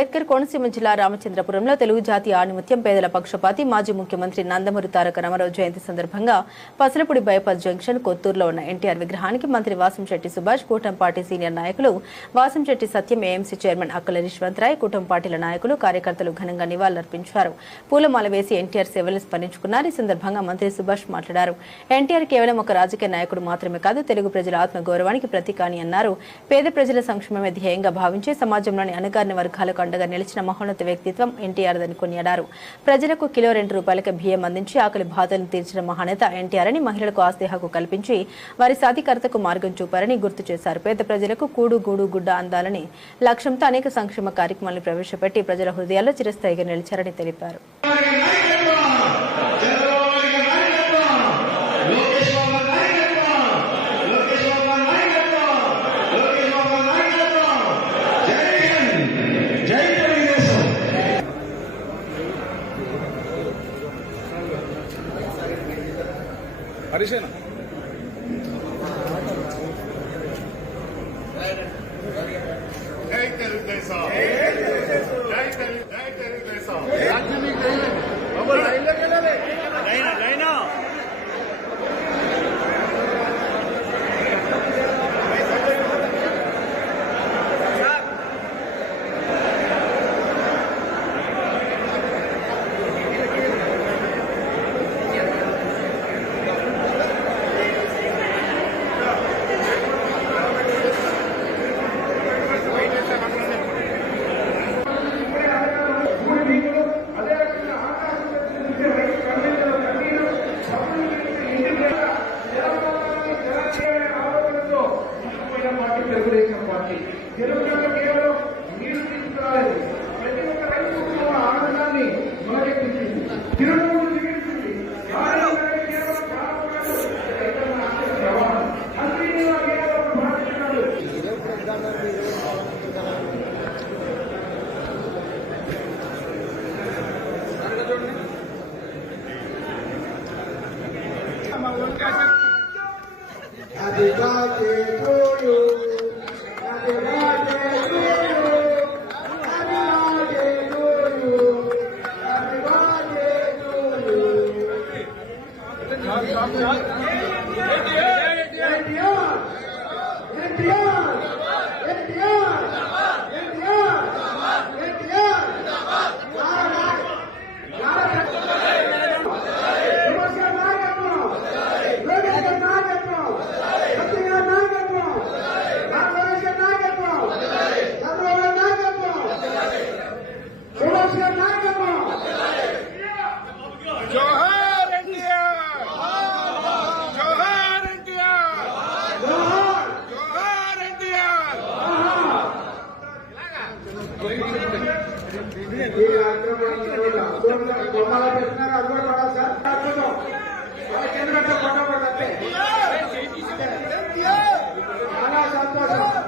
అంబేద్కర్ కోనసీమ జిల్లా రామచంద్రపురంలో తెలుగు జాతి ఆణిముత్యం పేదల పక్షపాతి మాజీ ముఖ్యమంత్రి నందమూరి తారక రామారావు జయంతి సందర్భంగా పసలపూడి బైపాస్ జంక్షన్ కొత్తూరులో ఉన్న ఎన్టీఆర్ విగ్రహానికి మంత్రి వాసంశెట్టి సుభాష్, కూటమి పార్టీ సీనియర్ నాయకులు వాసంశెట్టి సత్యం, ఏఎంసీ చైర్మన్ అక్కల యశ్వంతరాయ్, కూటమి పార్టీల నాయకులు, కార్యకర్తలు ఘనంగా నివాళులర్పించారు. పూలమాల వేసి ఎన్టీఆర్ సేవలను స్మరించుకున్నారు. ఈ సందర్భంగా మంత్రి సుభాష్ మాట్లాడారు. ఎన్టీఆర్ కేవలం ఒక రాజకీయ నాయకుడు మాత్రమే కాదు, తెలుగు ప్రజల ఆత్మ గౌరవానికి ప్రతీక అని అన్నారు. పేద ప్రజల సంక్షేమమే ధ్యేయంగా భావించి సమాజంలోని అణగారిన వర్గాలకు అండగా నిలిచిన మహోన్నత వ్యక్తిత్వం ఎన్టీఆర్ అని కొనియాడారు. ప్రజలకు కిలో ₹2 బియ్యం అందించి ఆకలి బాధలను తీర్చిన మహానేత ఎన్టీఆర్ అని, మహిళలకు ఆస్తి హక్కు కల్పించి వారి సాధికారతకు మార్గం చూపారని గుర్తు చేశారు. పేద ప్రజలకు కూడు గూడు గుడ్డ అందాలని లక్ష్యంతో అనేక సంక్షేమ కార్యక్రమాలను ప్రవేశపెట్టి ప్రజల హృదయాల్లో చిరస్థాయిగా నిలిచారని తెలిపారు. హరిసేన జై తెలుగుదేశం, జై తెలుగుదేశం. తెలుగుదేశం పార్టీ తెలుగులో కేవలం నీరు తీసుకురాలేదు, ప్రతి ఒక్క రైతు కుటుంబ ఆనందాన్ని మొదలెట్టింది, Tirumala చికిత్సింది. Happy birthday to you. Happy birthday to you. Happy birthday to you. Happy birthday to you. చాలా సంతోషం.